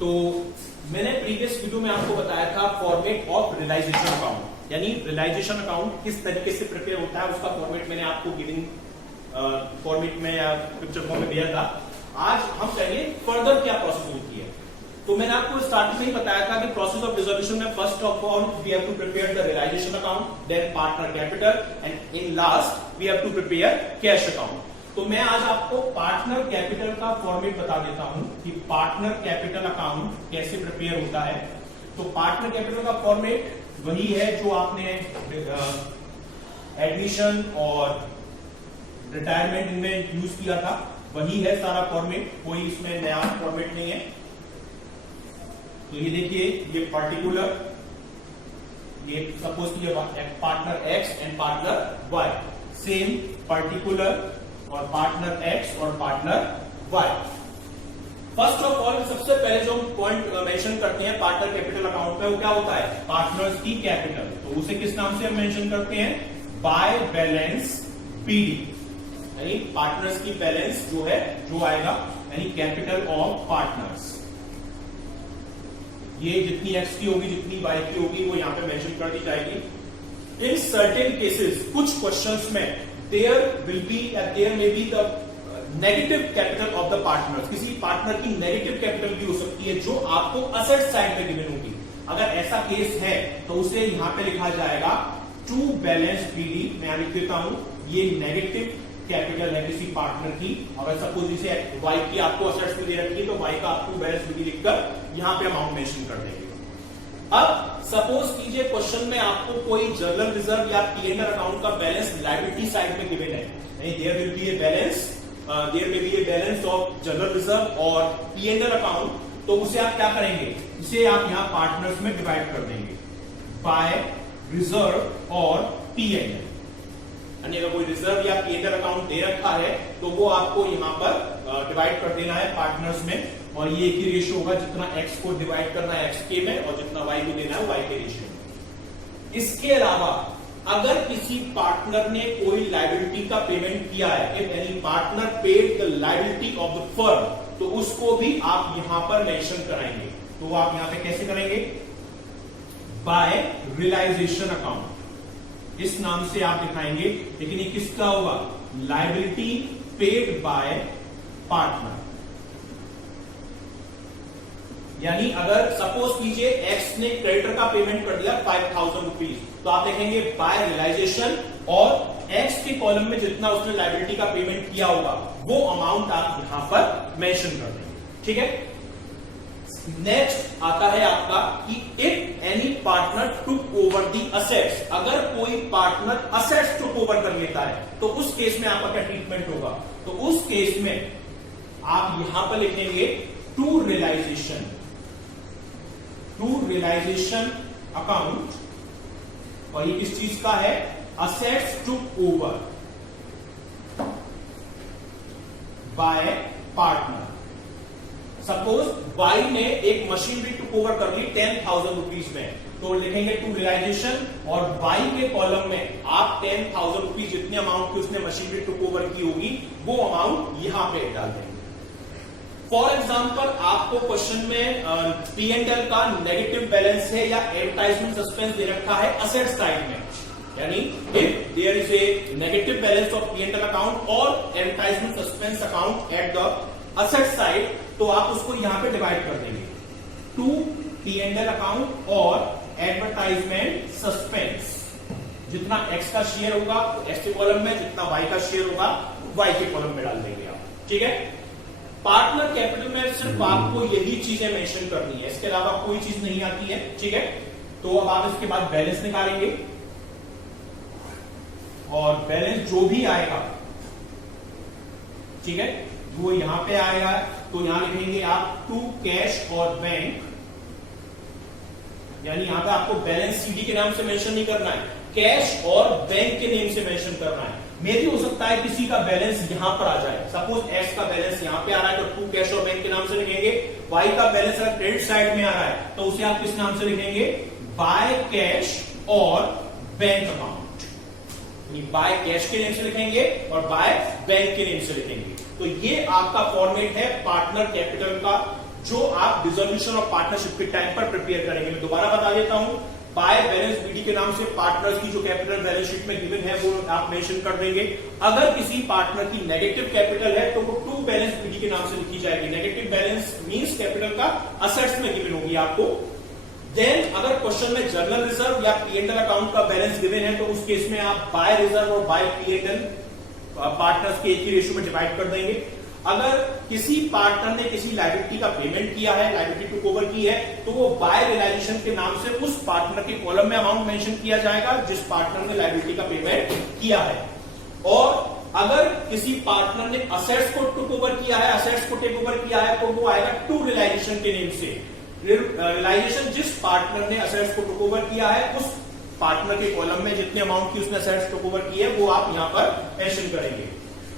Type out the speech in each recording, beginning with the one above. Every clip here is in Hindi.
तो मैंने प्रीवियस वीडियो में आपको बताया था फॉर्मेट ऑफ रियलाइजेशन अकाउंट, यानी रियलाइजेशन अकाउंट किस तरीके से प्रिपेयर होता है उसका फॉर्मेट मैंने आपको गिविंग फॉर्मेट में या पिक्चर फॉर्म में दिया था। आज हम कहेंगे फर्दर क्या प्रोसेस होती है। तो मैंने आपको स्टार्टिंग में ही बताया था कि प्रोसेस ऑफ रिजोल्यूशन में first of all we have to prepare the realisation account, then partner capital and in last we have to prepare cash account. तो मैं आज आपको पार्टनर कैपिटल का फॉर्मेट बता देता हूं कि पार्टनर कैपिटल अकाउंट कैसे प्रिपेयर होता है। तो पार्टनर कैपिटल का फॉर्मेट वही है जो आपने एडमिशन और रिटायरमेंट इनमें यूज किया था, वही है सारा फॉर्मेट, कोई इसमें नया फॉर्मेट नहीं है। तो ये देखिए, ये पर्टिकुलर, ये सपोज ये partner X and partner Y, same particular और पार्टनर एक्स और partner Y. First of all सबसे पहले जो पॉइंट मेंशन करते हैं पार्टनर कैपिटल अकाउंट में, वो क्या होता है? पार्टनर्स की कैपिटल। तो उसे किस नाम से हम मेंशन करते हैं? बाय बैलेंस पीडी, यानी पार्टनर्स की बैलेंस जो है जो आएगा, यानी कैपिटल ऑफ पार्टनर्स। ये जितनी एक्स की होगी जितनी वाई की होगी वो यहां पे मेंशन कर दी जाएगी। इन सर्टेन केसेस, कुछ क्वेश्चंस में there may be the negative capital of the partners, किसी पार्टनर की नेगेटिव कैपिटल भी हो सकती है जो आपको असेट साइड में गिवन होगी। अगर ऐसा केस है तो उसे यहां पे लिखा जाएगा टू बैलेंस पीडी। मैं लिख देता हूं, ये नेगेटिव कैपिटल है किसी पार्टनर की। अगर सपोज इसे वाई की आपको असेट्स में दे रखी है तो वाई का आपको बैलेंस पीडी लिखकर यहां पे अमाउंट मेंशन कर देंगे। अब सपोज कीजिए क्वेश्चन में आपको कोई जनरल रिजर्व या पीएनएल अकाउंट का बैलेंस लायबिलिटी साइड में गिवन है, there will be a balance, there may be a balance of general reserve और पीएनएल अकाउंट। तो उसे आप क्या करेंगे? इसे आप यहां पार्टनर्स में डिवाइड कर देंगे बाय रिजर्व और पीएनएल। यानी अगर कोई रिजर्व या पीएनएल अकाउंट दे रखा है तो वो आपको यहां पर डिवाइड कर देना है पार्टनर्स में, और ये एक ही रेशियो होगा, जितना एक्स को डिवाइड करना है एक्स के में और जितना वाई को देना है वाई के रेशियो में। इसके अलावा अगर किसी पार्टनर ने कोई लायबिलिटी का पेमेंट किया है, if any partner paid the liability of the firm, तो उसको भी आप यहां पर मेंशन कराएंगे। तो आप यहां पे कैसे करेंगे? बाय रियलाइजेशन अकाउंट, इस नाम से आप दिखाएंगे। लेकिन ये किसका होगा? Liability paid by partner. यानी अगर सपोज कीजिए एक्स ने क्रेडिटर का पेमेंट कर दिया 5000 रुपीज, तो आप देखेंगे बाय रियलाइजेशन और एक्स के कॉलम में जितना उसने लायबिलिटी का पेमेंट किया होगा वो अमाउंट आप यहां पर मेंशन कर देंगे। ठीक है। नेक्स्ट आता है आपका कि if any partner took over the assets, अगर कोई पार्टनर असेट्स टुक ओवर कर लेता है तो उस केस में आपका क्या ट्रीटमेंट होगा? तो उस केस में आप यहां पर लिखेंगे to realisation, to realisation account, और ये किस चीज का है? Assets took over by partner. Suppose Y ने एक मशीनरी टुक ओवर कर ली 10,000 रुपीज में, तो लिखेंगे टू रियलाइजेशन और वाई के कॉलम में आप 10,000 रुपीज जितने अमाउंट की उसने मशीनरी टुक ओवर की होगी वो अमाउंट यहां पे डाल देंगे। फॉर एग्जाम्पल आपको क्वेश्चन में पीएनएल का नेगेटिव बैलेंस है या एडवर्टाइजमेंट सस्पेंस दे रखा है असेट साइड में, यानी if there is a negative balance of P and L account और advertisement suspense account at the asset side, तो आप उसको यहां पे डिवाइड कर देंगे टू पीएनएल अकाउंट और एडवर्टाइजमेंट सस्पेंस। जितना एक्स का शेयर होगा एक्स के कॉलम में, जितना वाई का शेयर होगा वाई के कॉलम में डाल देंगे आप। ठीक है। पार्टनर कैपिटल में सिर्फ आपको यही चीजें मेंशन करनी है, इसके अलावा कोई चीज नहीं आती है। ठीक है। तो अब आप इसके बाद बैलेंस निकालेंगे और बैलेंस जो भी आएगा, ठीक है, वो यहां पे आएगा तो यहां लिखेंगे आप टू कैश और बैंक, यानी यहां पे आपको बैलेंस सीडी के नाम से मेंशन नहीं करना है, कैश और बैंक के नेम से मेंशन करना है। मे भी हो सकता है किसी का बैलेंस यहां पर आ जाए, सपोज एक्स का बैलेंस यहां पे आ रहा है तो टू कैश और बैंक के नाम से लिखेंगे। वाई का बैलेंस अगर क्रेडिट साइड में आ रहा है तो उसे आप किस नाम से लिखेंगे? बाय कैश और बैंक अमाउंट। बाय कैश के नेम से लिखेंगे और बाय बैंक के नेम से लिखेंगे। तो ये आपका फॉर्मेट है पार्टनर कैपिटल का जो आप डिसोल्यूशन ऑफ पार्टनरशिप के टाइम पर प्रिपेयर करेंगे। मैं दोबारा बता देता हूं, बाय बैलेंस बीडी के नाम से पार्टनर्स की जो कैपिटल बैलेंस शीट में गिवन है वो आप मेंशन कर देंगे। अगर किसी पार्टनर की नेगेटिव कैपिटल है तो वो टू बैलेंस बीडी के नाम से लिखी जाएगी। नेगेटिव बैलेंस मींस कैपिटल का असेट्स में गिवन होगी आपको। देन अगर क्वेश्चन में जनरल रिजर्व या पी&एल अकाउंट का बैलेंस गिवन है तो उस केस में आप बाय रिजर्व और बाय पी&एल पार्टनर्स के एक ही रेशियो में डिवाइड कर देंगे। अगर किसी पार्टनर ने किसी लायबिलिटी का पेमेंट किया है, लायबिलिटी टू ओवर की है, तो वो बाय रियलाइजेशन के नाम से उस पार्टनर के कॉलम में अमाउंट मेंशन किया जाएगा जिस पार्टनर ने लायबिलिटी का पेमेंट किया है। और अगर किसी पार्टनर ने असेट्स को टुक ओवर किया है, असेट्स को टेक ओवर किया है, तो वो आएगा टू रियलाइजेशन के नेम से। रियलाइजेशन जिस पार्टनर ने असेट्स को टुक ओवर किया है उस पार्टनर के कॉलम में जितने अमाउंट की उसने असेट्स टुक ओवर की है वो आप यहां पर मेंशन करेंगे।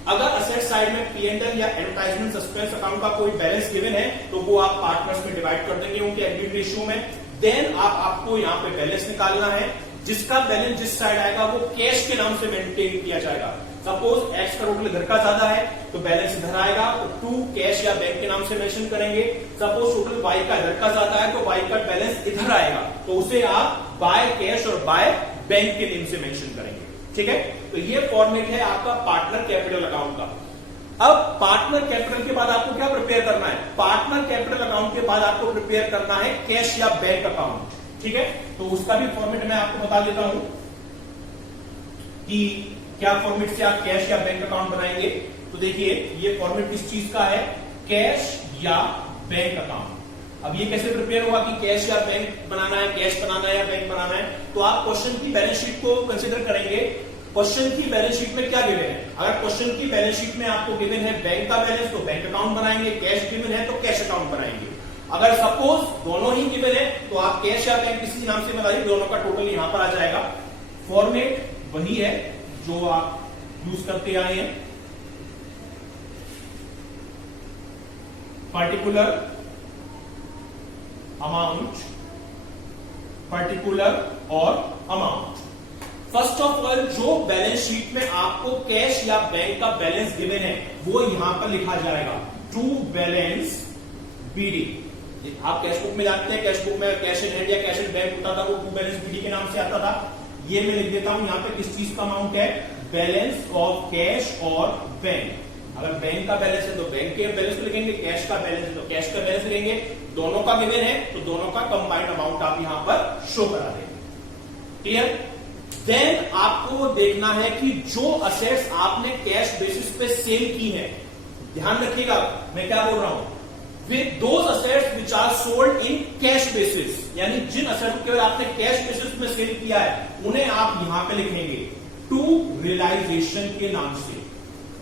अगर असेट साइड में पी&एल या एडवर्टाइजमेंट सस्पेंस अकाउंट का कोई बैलेंस गिवन है तो वो आप पार्टनर्स में डिवाइड कर देंगे उनके एग्रीड रेशियो में। देन आपको यहां पे बैलेंस निकालना है, जिसका बैलेंस जिस साइड आएगा वो कैश के नाम से मेंटेन किया जाएगा। सपोज एक्स का टोटल इधर का ज्यादा है तो बैलेंस इधर आएगा तो टू कैश या बैंक के नाम से मेंशन करेंगे। सपोज टोटल वाई का इधर का ज्यादा है तो वाई का बैलेंस इधर आएगा तो उसे आप बाय कैश और बाय बैंक के नेम से मेंशन करेंगे। ठीक है, तो ये फॉर्मेट है आपका पार्टनर कैपिटल अकाउंट का। अब पार्टनर कैपिटल के बाद आपको क्या प्रिपेयर करना है? पार्टनर कैपिटल अकाउंट के बाद आपको प्रिपेयर करना है कैश या बैंक अकाउंट। ठीक है, तो उसका भी फॉर्मेट मैं आपको बता देता हूं कि क्या फॉर्मेट से आप कैश या बैंक अकाउंट बनाएंगे। तो देखिए ये फॉर्मेट किस चीज का है, कैश या बैंक अकाउंट। अब ये कैसे प्रिपेयर होगा कि कैश या बैंक बनाना है, कैश बनाना है या बैंक बनाना है? तो आप क्वेश्चन की बैलेंस शीट को कंसीडर करेंगे। क्वेश्चन की बैलेंस शीट में क्या गिवन है? अगर क्वेश्चन की बैलेंस शीट में आपको गिवन है बैंक का बैलेंस तो बैंक अकाउंट बनाएंगे, कैश गिवन है तो कैश अकाउंट बनाएंगे। अगर सपोज दोनों ही गिवन है तो आप कैश या बैंक किसी नाम से बनाइए, दोनों का टोटल यहां पर आ जाएगा। फॉर्मेट वही है जो आप यूज करते आए हैं, पर्टिकुलर अमाउंट, पर्टिकुलर और अमाउंट। फर्स्ट ऑफ ऑल जो बैलेंस शीट में आपको कैश या बैंक का बैलेंस गिवन है वो यहां पर लिखा जाएगा टू बैलेंस बीडी। आप कैश बुक में जानते हैं, कैश बुक में कैश इन हैंड या कैश इन बैंक होता था, वो टू बैलेंस बीडी के नाम से आता था। ये मैं लिख देता हूं यहां पे किस चीज का अमाउंट है, बैलेंस ऑफ कैश और बैंक। अगर बैंक का बैलेंस है तो बैंक के बैलेंस लिखेंगे, कैश का बैलेंस है तो कैश का बैलेंस लेंगे। दोनों का गिवन है तो दोनों का कंबाइंड अमाउंट आप यहां पर शो करा देंगे। क्लियर? देन आपको देखना है कि जो असेट्स आपने कैश बेसिस पे सेल की है, ध्यान रखिएगा मैं क्या बोल रहा हूं, with those assets which are sold in cash basis, यानी जिन असेट्स को आपने कैश बेसिस में सेल किया है उन्हें आप यहां पे लिखेंगे टू रियलाइजेशन के नाम से।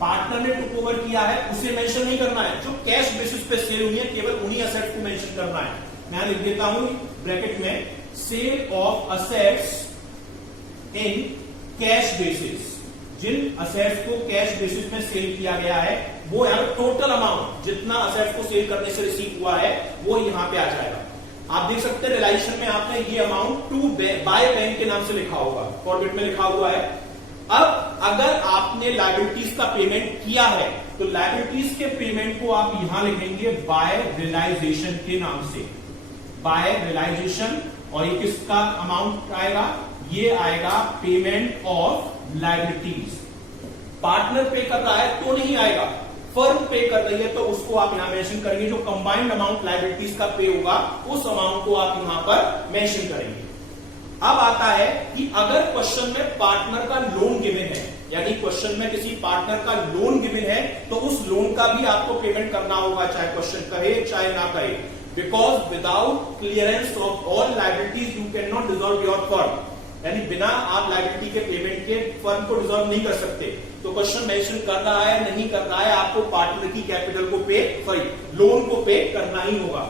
पार्टनर ने टुक ओवर किया है उसे मेंशन नहीं करना है, जो कैश बेसिस पे सेल हुई है केवल उन्हीं असेट्स को मेंशन करना है। मैं लिख देता हूं ब्रैकेट में sale of assets in cash basis. जिन असेट्स को कैश बेसिस में सेल किया गया है वो यहां टोटल अमाउंट जितना असेट्स को सेल करने से रिसीव हुआ है वो यहां पे आ जाएगा। आप देख सकते हैं रियलाइजेशन में आपने ये अमाउंट टू बाय बैंक के नाम से लिखा होगा, फॉर्मेट में लिखा हुआ है। अब अगर आपने लायबिलिटीज का पेमेंट किया है तो लायबिलिटीज के पेमेंट को आप यहां लिखेंगे बाय रियलाइजेशन के नाम से, बाय रियलाइजेशन। और ये किसका अमाउंट आएगा, ये आएगा पेमेंट ऑफ लायबिलिटीज। पार्टनर पे कर रहा है तो नहीं आएगा, फर्म पे कर रही है तो उसको आप यहां मेंशन करेंगे। जो कंबाइंड अमाउंट लायबिलिटीज का पे होगा उस अमाउंट को आप यहां पर मेंशन करेंगे। अब आता है कि अगर क्वेश्चन में पार्टनर का लोन गिवन है, यानी क्वेश्चन में किसी पार्टनर का लोन गिवन है तो उस लोन का भी आपको पेमेंट करना होगा, चाहे क्वेश्चन कहे चाहे ना कहे। Because without clearance of all liabilities you can not dissolve your firm, यानी बिना आप लायबिलिटी के पेमेंट के फर्म को डिसॉल्व नहीं कर सकते। तो क्वेश्चन मेंशन कर रहा है नहीं कर रहा है, आपको पार्टनर की कैपिटल को पे, सॉरी लोन को पे करना ही होगा।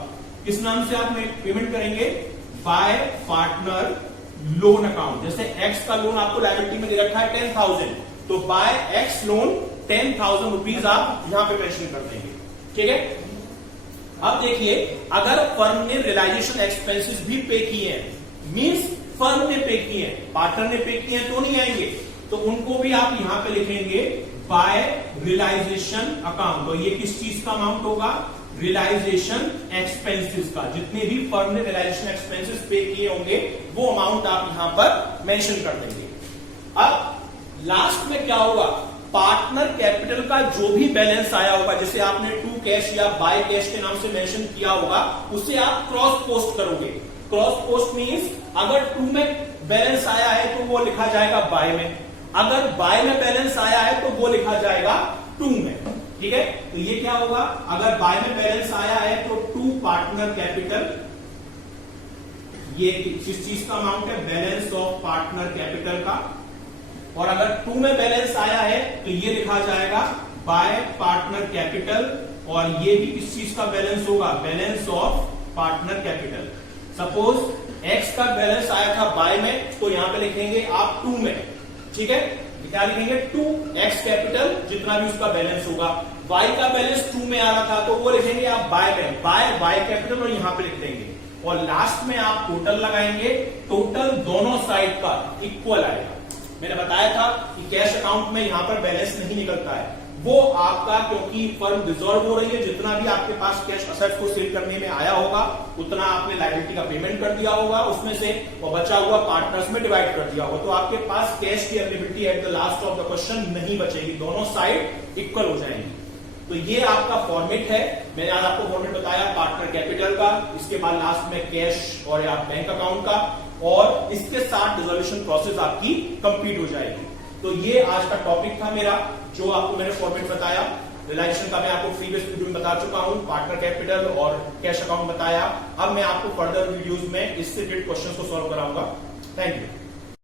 किस नाम से आप पेमेंट करेंगे, बाय पार्टनर लोन अकाउंट। जैसे एक्स का लोन आपको लायबिलिटी में दे रखा है 10,000, तो बाय एक्स लोन 10,000 रुपीज आप यहां पे मेंशन कर देंगे। ठीक है, अब देखिए अगर फर्म ने रियलाइजेशन एक्सपेंसेस भी पे किए हैं, मींस फर्म ने पे किए हैं, पार्टनर ने पे किए हैं तो नहीं आएंगे, तो उनको भी आप यहां पे लिखेंगे बाय रियलाइजेशन अकाउंट। तो ये किस चीज का अमाउंट होगा, रियलाइजेशन एक्सपेंसेस का, जितने भी फर्म ने रियलाइजेशन एक्सपेंसेस पे किए होंगे वो अमाउंट आप यहां पर मेंशन कर देंगे। अब लास्ट में क्या होगा, पार्टनर कैपिटल का जो भी बैलेंस आया होगा, जैसे आपने टू कैश या बाय कैश के नाम से मेंशन किया होगा, उसे आप क्रॉस पोस्ट करोगे। क्रॉस पोस्ट मींस अगर टू में बैलेंस आया है तो वो लिखा जाएगा बाय में, अगर बाय में बैलेंस आया है तो वो लिखा जाएगा टू में। ठीक है, तो ये क्या होगा, अगर बाय में बैलेंस आया है तो टू पार्टनर कैपिटल, ये किस चीज का अमाउंट है, बैलेंस ऑफ पार्टनर कैपिटल का। और अगर टू में बैलेंस आया है तो ये लिखा जाएगा बाय पार्टनर कैपिटल, और ये भी किस चीज का बैलेंस होगा, balance of partner capital. Suppose x का बैलेंस आया था बाय में, तो यहां पे लिखेंगे आप टू में। ठीक है, क्या लिखेंगे, टू एक्स कैपिटल जितना भी उसका बैलेंस होगा। वाई का बैलेंस टू में आ रहा था तो वो लिखेंगे आप बाय में, बाय वाई कैपिटल, और यहां पे लिख देंगे। और लास्ट में आप टोटल लगाएंगे, टोटल दोनों साइड का इक्वल आएगा। मैंने बताया था कि कैश अकाउंट में यहां पर बैलेंस नहीं निकलता है, वो आपका, क्योंकि फर्म डिसॉल्व हो रही है, जितना भी आपके पास कैश असेट्स को सेल करने में आया होगा उतना आपने लायबिलिटी का पेमेंट कर दिया होगा उसमें से, और बचा हुआ पार्टनर्स में डिवाइड कर दिया होगा, तो आपके पास कैश की availability at the last of the question नहीं बचेगी, दोनों साइड इक्वल हो जाएंगी। तो ये आपका फॉर्मेट है। मैंने आज आपको फॉर्मेट बताया पार्टनर कैपिटल का, इसके बाद लास्ट में कैश और या बैंक अकाउंट का, और इसके साथ डिसॉल्यूशन प्रोसेस आपकी कंप्लीट हो जाएगी। तो ये आज का टॉपिक था मेरा, जो आपको मैंने फॉर्मेट बताया। रियलाइजेशन का मैं आपको फ्री बेस वीडियो में बता चुका हूं, पार्टनर कैपिटल और कैश अकाउंट बताया। अब मैं आपको फर्दर वीडियोस में इससे रिलेटेड क्वेश्चंस को सॉल्व कराऊंगा। Thank you.